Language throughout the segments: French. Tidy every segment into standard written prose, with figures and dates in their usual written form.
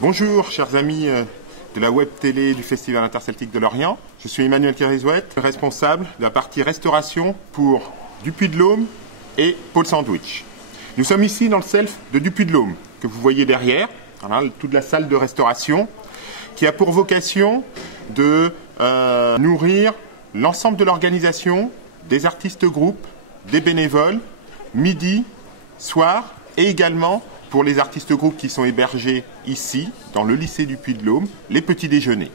Bonjour chers amis de la web télé du Festival interceltique de Lorient. Je suis Emmanuel Kérizouette, responsable de la partie restauration pour Dupuy-de-Laume et Pôle Sandwich. Nous sommes ici dans le self de Dupuy-de-Laume, que vous voyez derrière, voilà, toute la salle de restauration, qui a pour vocation de nourrir l'ensemble de l'organisation, des artistes groupes, des bénévoles, midi, soir, et également pour les artistes groupes qui sont hébergés ici, dans le lycée du Puy-de-Laume, les petits déjeuners.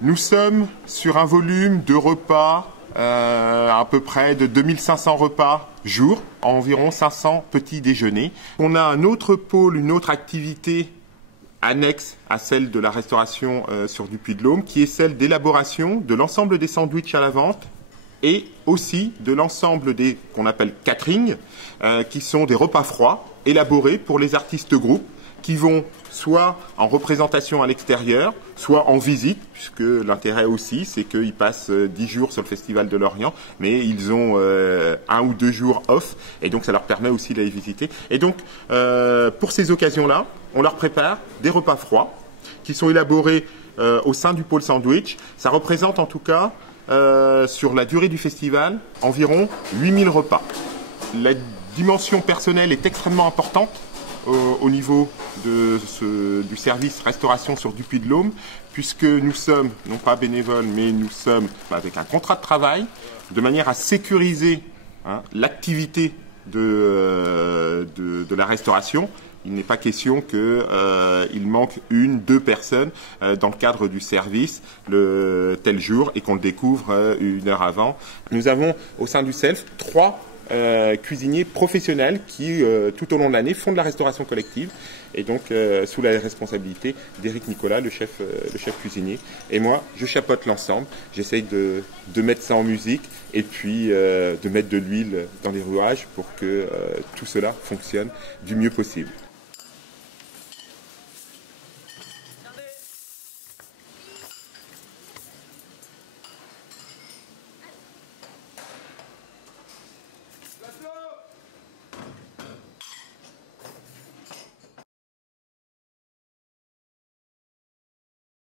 Nous sommes sur un volume de repas à peu près de 2500 repas jour, environ 500 petits déjeuners. On a un autre pôle, une autre activité annexe à celle de la restauration sur du Puy-de-Laume, qui est celle d'élaboration de l'ensemble des sandwichs à la vente et aussi de l'ensemble des qu'on appelle catering, qui sont des repas froids élaborés pour les artistes groupes qui vont soit en représentation à l'extérieur, soit en visite, puisque l'intérêt aussi, c'est qu'ils passent 10 jours sur le Festival de Lorient, mais ils ont 1 ou 2 jours off, et donc ça leur permet aussi d'aller visiter. Et donc, pour ces occasions-là, on leur prépare des repas froids, qui sont élaborés au sein du pôle sandwich. Ça représente en tout cas, sur la durée du festival, environ 8000 repas. La dimension personnelle est extrêmement importante au niveau du service restauration sur Dupuy-de-Laume, puisque nous sommes, non pas bénévoles, mais nous sommes avec un contrat de travail, de manière à sécuriser l'activité de la restauration. Il n'est pas question qu'il manque 1, 2 personnes dans le cadre du service tel jour et qu'on le découvre 1 heure avant. Nous avons au sein du SELF 3 cuisiniers professionnels qui, tout au long de l'année, font de la restauration collective et donc sous la responsabilité d'Éric Nicolas, le chef cuisinier. Et moi, je chapeaute l'ensemble, j'essaye de mettre ça en musique et puis de mettre de l'huile dans les rouages pour que tout cela fonctionne du mieux possible.